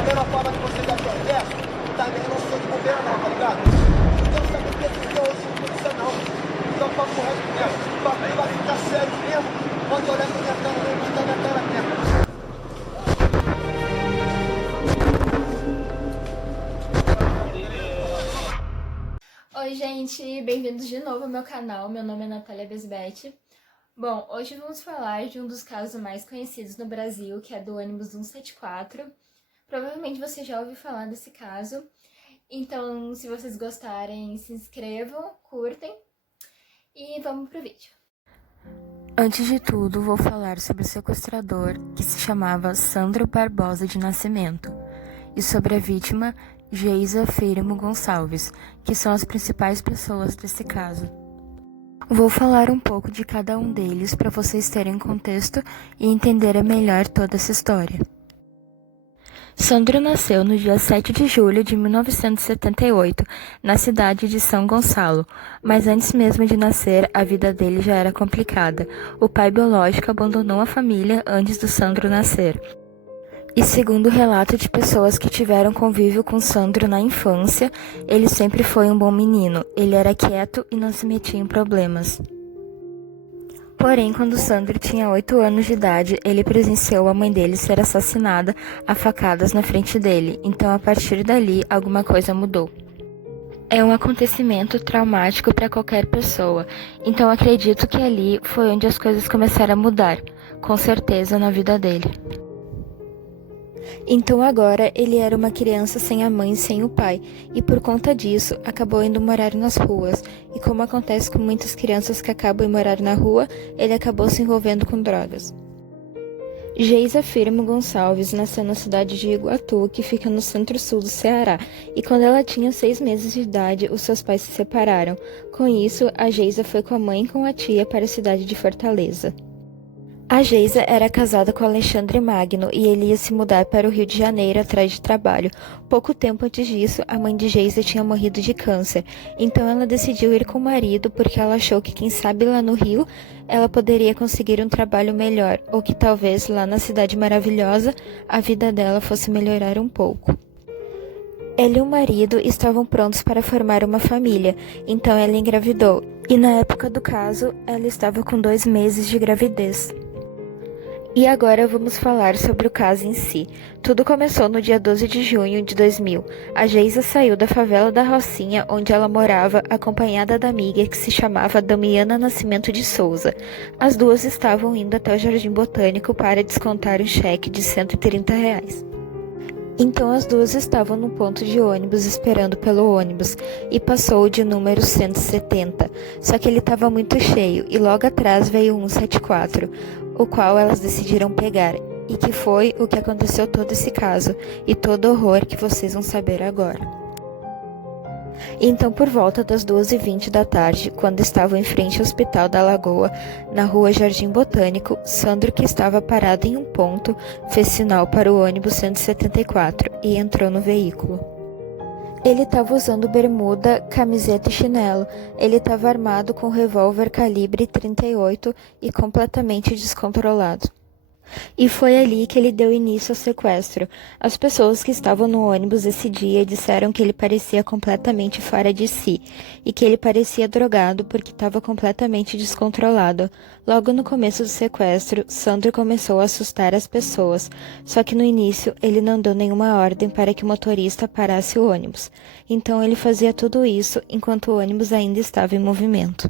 Da mesma forma que você já tem acesso, também não sou de bobeira não, tá ligado? Então sabe que esse é hoje de polícia não. Então papo reto mesmo. O bagulho vai ficar sério mesmo. Pode olhar pra minha cara, não vai minha cara mesmo. Oi gente, bem-vindos de novo ao meu canal, meu nome é Natália Besbete. Bom, hoje vamos falar de um dos casos mais conhecidos no Brasil, que é do ônibus 174. Provavelmente você já ouviu falar desse caso, então se vocês gostarem, se inscrevam, curtem e vamos pro vídeo. Antes de tudo, vou falar sobre o sequestrador, que se chamava Sandro Barbosa de Nascimento, e sobre a vítima, Geisa Firmo Gonçalves, que são as principais pessoas desse caso. Vou falar um pouco de cada um deles para vocês terem contexto e entenderem melhor toda essa história. Sandro nasceu no dia 7 de julho de 1978, na cidade de São Gonçalo, mas antes mesmo de nascer, a vida dele já era complicada. O pai biológico abandonou a família antes do Sandro nascer. E segundo o relato de pessoas que tiveram convívio com Sandro na infância, ele sempre foi um bom menino, ele era quieto e não se metia em problemas. Porém, quando Sandro tinha 8 anos de idade, ele presenciou a mãe dele ser assassinada a facadas na frente dele, então a partir dali alguma coisa mudou. É um acontecimento traumático para qualquer pessoa, então acredito que ali foi onde as coisas começaram a mudar, com certeza na vida dele. Então agora ele era uma criança sem a mãe e sem o pai, e por conta disso acabou indo morar nas ruas, e como acontece com muitas crianças que acabam indo morar na rua, ele acabou se envolvendo com drogas. Geisa Firmo Gonçalves nasceu na cidade de Iguatu, que fica no centro-sul do Ceará, e quando ela tinha 6 meses de idade, os seus pais se separaram. Com isso, a Geisa foi com a mãe e com a tia para a cidade de Fortaleza. A Geisa era casada com Alexandre Magno e ele ia se mudar para o Rio de Janeiro atrás de trabalho. Pouco tempo antes disso, a mãe de Geisa tinha morrido de câncer, então ela decidiu ir com o marido porque ela achou que quem sabe lá no Rio ela poderia conseguir um trabalho melhor, ou que talvez lá na cidade maravilhosa a vida dela fosse melhorar um pouco. Ela e o marido estavam prontos para formar uma família, então ela engravidou, e na época do caso ela estava com 2 meses de gravidez. E agora vamos falar sobre o caso em si. Tudo começou no dia 12 de junho de 2000. A Geisa saiu da favela da Rocinha, onde ela morava, acompanhada da amiga que se chamava Damiana Nascimento de Souza. As duas estavam indo até o Jardim Botânico para descontar um cheque de R$ 130. Então as duas estavam no ponto de ônibus esperando pelo ônibus e passou de número 170, só que ele estava muito cheio e logo atrás veio o 174, o qual elas decidiram pegar, e que foi o que aconteceu todo esse caso e todo o horror que vocês vão saber agora. Então, por volta das 2h20 da tarde, quando estavam em frente ao Hospital da Lagoa, na rua Jardim Botânico, Sandro, que estava parado em um ponto, fez sinal para o ônibus 174 e entrou no veículo. Ele estava usando bermuda, camiseta e chinelo. Ele estava armado com um revólver calibre 38 e completamente descontrolado. E foi ali que ele deu início ao sequestro. As pessoas que estavam no ônibus esse dia disseram que ele parecia completamente fora de si e que ele parecia drogado porque estava completamente descontrolado. Logo no começo do sequestro, Sandro começou a assustar as pessoas, só que no início ele não deu nenhuma ordem para que o motorista parasse o ônibus. Então ele fazia tudo isso enquanto o ônibus ainda estava em movimento.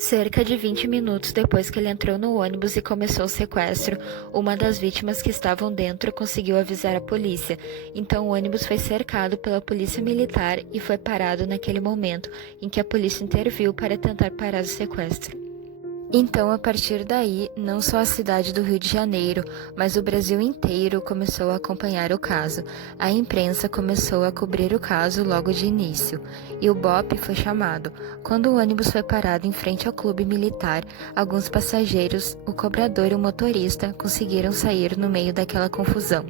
Cerca de 20 minutos depois que ele entrou no ônibus e começou o sequestro, uma das vítimas que estavam dentro conseguiu avisar a polícia. Então o ônibus foi cercado pela polícia militar e foi parado naquele momento em que a polícia interviu para tentar parar o sequestro. Então, a partir daí, não só a cidade do Rio de Janeiro, mas o Brasil inteiro começou a acompanhar o caso. A imprensa começou a cobrir o caso logo de início, e o BOPE foi chamado. Quando o ônibus foi parado em frente ao clube militar, alguns passageiros, o cobrador e o motorista conseguiram sair no meio daquela confusão,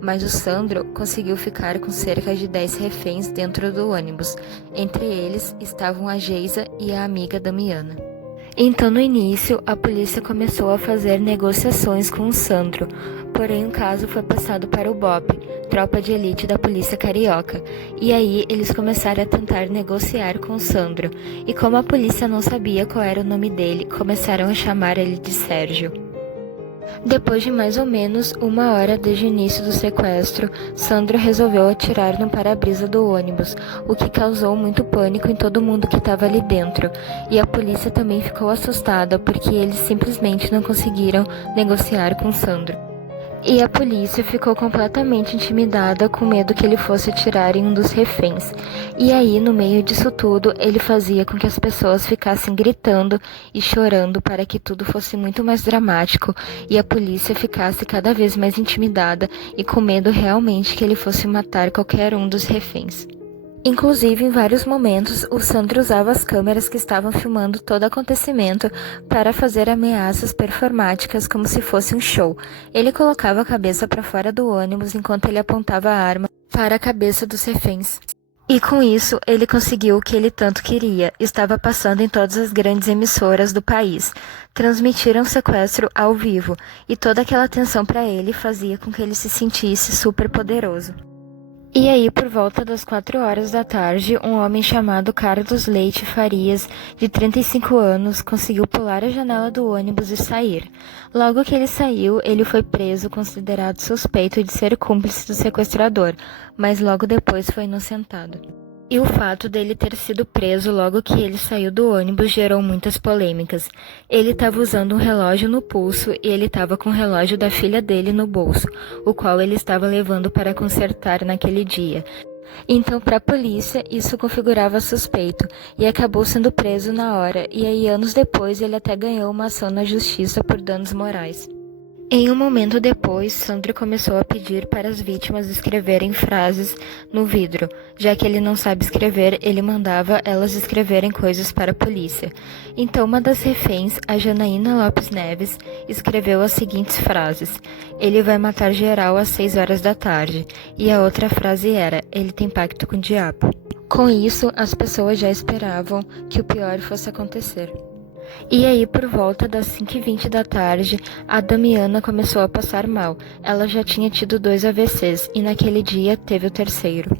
mas o Sandro conseguiu ficar com cerca de 10 reféns dentro do ônibus. Entre eles estavam a Geisa e a amiga Damiana. Então, no início, a polícia começou a fazer negociações com o Sandro, porém o caso foi passado para o BOPE, tropa de elite da polícia carioca, e aí eles começaram a tentar negociar com o Sandro, e como a polícia não sabia qual era o nome dele, começaram a chamar ele de Sérgio. Depois de mais ou menos 1 hora desde o início do sequestro, Sandro resolveu atirar no para-brisa do ônibus, o que causou muito pânico em todo mundo que estava ali dentro, e a polícia também ficou assustada porque eles simplesmente não conseguiram negociar com Sandro. E a polícia ficou completamente intimidada com medo que ele fosse atirar em um dos reféns. E aí, no meio disso tudo, ele fazia com que as pessoas ficassem gritando e chorando para que tudo fosse muito mais dramático e a polícia ficasse cada vez mais intimidada e com medo realmente que ele fosse matar qualquer um dos reféns. Inclusive, em vários momentos, o Sandro usava as câmeras que estavam filmando todo acontecimento para fazer ameaças performáticas como se fosse um show. Ele colocava a cabeça para fora do ônibus enquanto ele apontava a arma para a cabeça dos reféns. E com isso, ele conseguiu o que ele tanto queria. Estava passando em todas as grandes emissoras do país. Transmitiram o sequestro ao vivo, e toda aquela atenção para ele fazia com que ele se sentisse super poderoso. E aí, por volta das 4 horas da tarde, um homem chamado Carlos Leite Farias, de 35 anos, conseguiu pular a janela do ônibus e sair. Logo que ele saiu, ele foi preso, considerado suspeito de ser cúmplice do sequestrador, mas logo depois foi inocentado. E o fato dele ter sido preso logo que ele saiu do ônibus gerou muitas polêmicas. Ele estava usando um relógio no pulso e ele estava com o relógio da filha dele no bolso, o qual ele estava levando para consertar naquele dia. Então, para a polícia, isso configurava suspeito e acabou sendo preso na hora, e aí anos depois ele até ganhou uma ação na justiça por danos morais. Em um momento depois, Sandro começou a pedir para as vítimas escreverem frases no vidro. Já que ele não sabe escrever, ele mandava elas escreverem coisas para a polícia. Então, uma das reféns, a Janaína Lopes Neves, escreveu as seguintes frases: "Ele vai matar geral às 6 horas da tarde." E a outra frase era: "Ele tem pacto com o diabo." Com isso, as pessoas já esperavam que o pior fosse acontecer. E aí, por volta das 5h20 da tarde, a Damiana começou a passar mal. Ela já tinha tido 2 AVCs e naquele dia teve o terceiro.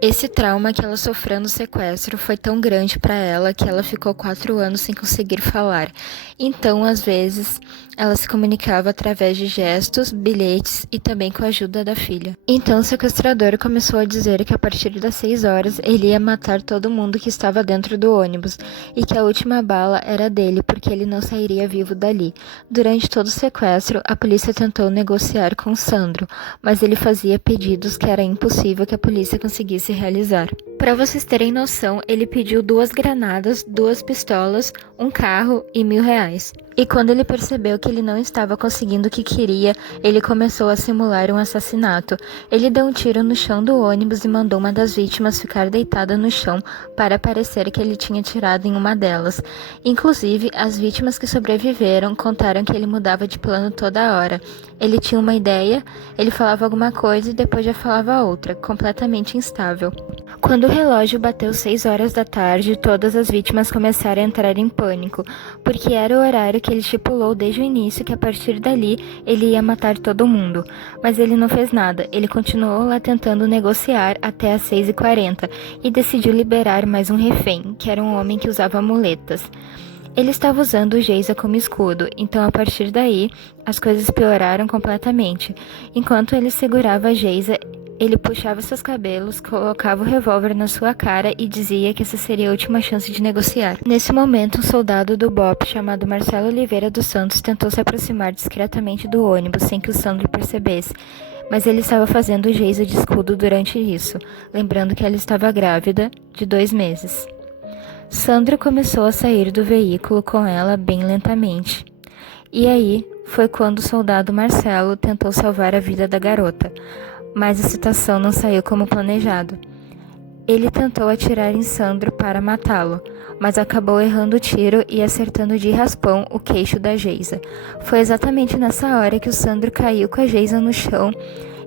Esse trauma que ela sofreu no sequestro foi tão grande para ela que ela ficou 4 anos sem conseguir falar. Então, às vezes, ela se comunicava através de gestos, bilhetes e também com a ajuda da filha. Então, o sequestrador começou a dizer que a partir das 6 horas ele ia matar todo mundo que estava dentro do ônibus e que a última bala era dele porque ele não sairia vivo dali. Durante todo o sequestro, a polícia tentou negociar com Sandro, mas ele fazia pedidos que era impossível que a polícia conseguisse realizar. Para vocês terem noção, ele pediu 2 granadas, 2 pistolas, um carro e R$1.000. E quando ele percebeu que ele não estava conseguindo o que queria, ele começou a simular um assassinato. Ele deu um tiro no chão do ônibus e mandou uma das vítimas ficar deitada no chão para parecer que ele tinha atirado em uma delas. Inclusive, as vítimas que sobreviveram contaram que ele mudava de plano toda hora. Ele tinha uma ideia, ele falava alguma coisa e depois já falava outra, completamente instável. Quando o relógio bateu 6 horas da tarde, todas as vítimas começaram a entrar em pânico, porque era o horário que ele estipulou desde o início que a partir dali ele ia matar todo mundo. Mas ele não fez nada, ele continuou lá tentando negociar até às 6h40 e decidiu liberar mais um refém, que era um homem que usava muletas. Ele estava usando o Geisa como escudo, então a partir daí as coisas pioraram completamente. Enquanto ele segurava a Geisa, ele puxava seus cabelos, colocava o revólver na sua cara e dizia que essa seria a última chance de negociar. Nesse momento, um soldado do BOPE chamado Marcelo Oliveira dos Santos tentou se aproximar discretamente do ônibus sem que o Sandro percebesse, mas ele estava fazendo o Geisa de escudo durante isso, lembrando que ela estava grávida de 2 meses. Sandro começou a sair do veículo com ela bem lentamente. E aí foi quando o soldado Marcelo tentou salvar a vida da garota, mas a situação não saiu como planejado. Ele tentou atirar em Sandro para matá-lo, mas acabou errando o tiro e acertando de raspão o queixo da Geisa. Foi exatamente nessa hora que o Sandro caiu com a Geisa no chão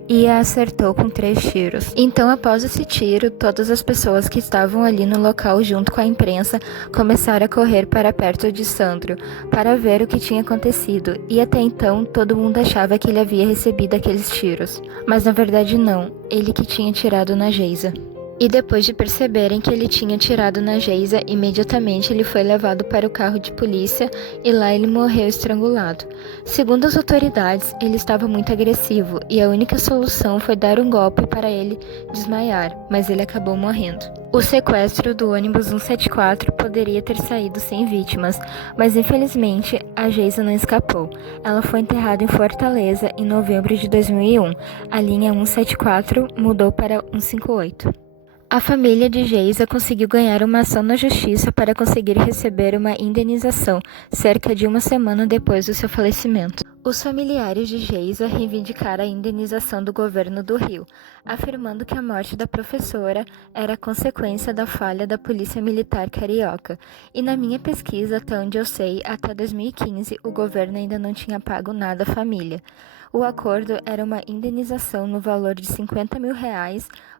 e a acertou com 3 tiros. Então, após esse tiro, todas as pessoas que estavam ali no local junto com a imprensa começaram a correr para perto de Sandro para ver o que tinha acontecido, e até então todo mundo achava que ele havia recebido aqueles tiros. Mas na verdade não, ele que tinha tirado na Geisa. E depois de perceberem que ele tinha tirado na Geisa, imediatamente ele foi levado para o carro de polícia e lá ele morreu estrangulado. Segundo as autoridades, ele estava muito agressivo e a única solução foi dar um golpe para ele desmaiar, mas ele acabou morrendo. O sequestro do ônibus 174 poderia ter saído sem vítimas, mas infelizmente a Geisa não escapou. Ela foi enterrada em Fortaleza em novembro de 2001. A linha 174 mudou para 158. A família de Geisa conseguiu ganhar uma ação na justiça para conseguir receber uma indenização, cerca de uma semana depois do seu falecimento. Os familiares de Geisa reivindicaram a indenização do governo do Rio, afirmando que a morte da professora era consequência da falha da Polícia Militar Carioca. E na minha pesquisa, até onde eu sei, até 2015, o governo ainda não tinha pago nada à família. O acordo era uma indenização no valor de R$50 mil,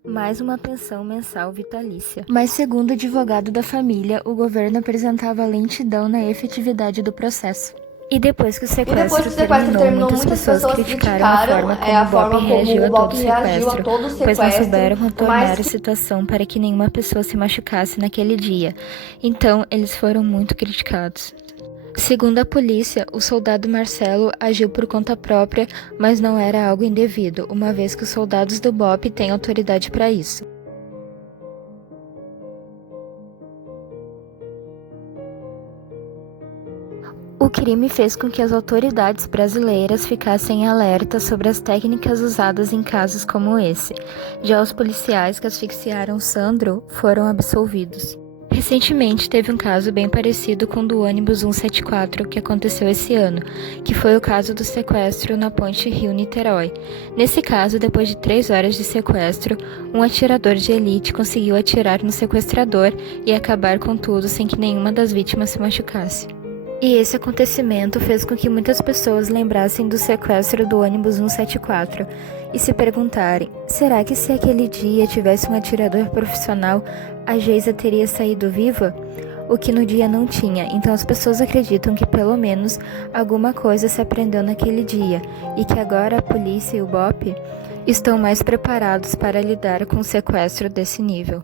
mais uma pensão mensal vitalícia. Mas segundo o advogado da família, o governo apresentava lentidão na efetividade do processo. E depois que o sequestro terminou, muitas pessoas criticaram a forma como o BOPE reagiu a todo o sequestro, pois não souberam contornar a situação para que nenhuma pessoa se machucasse naquele dia. Então, eles foram muito criticados. Segundo a polícia, o soldado Marcelo agiu por conta própria, mas não era algo indevido, uma vez que os soldados do BOPE têm autoridade para isso. O crime fez com que as autoridades brasileiras ficassem alertas sobre as técnicas usadas em casos como esse. Já os policiais que asfixiaram Sandro foram absolvidos. Recentemente teve um caso bem parecido com o do ônibus 174 que aconteceu esse ano, que foi o caso do sequestro na ponte Rio-Niterói. Nesse caso, depois de 3 horas de sequestro, um atirador de elite conseguiu atirar no sequestrador e acabar com tudo sem que nenhuma das vítimas se machucasse. E esse acontecimento fez com que muitas pessoas lembrassem do sequestro do ônibus 174 e se perguntarem, será que se aquele dia tivesse um atirador profissional, a Geisa teria saído viva? O que no dia não tinha, então as pessoas acreditam que pelo menos alguma coisa se aprendeu naquele dia e que agora a polícia e o BOPE estão mais preparados para lidar com um sequestro desse nível.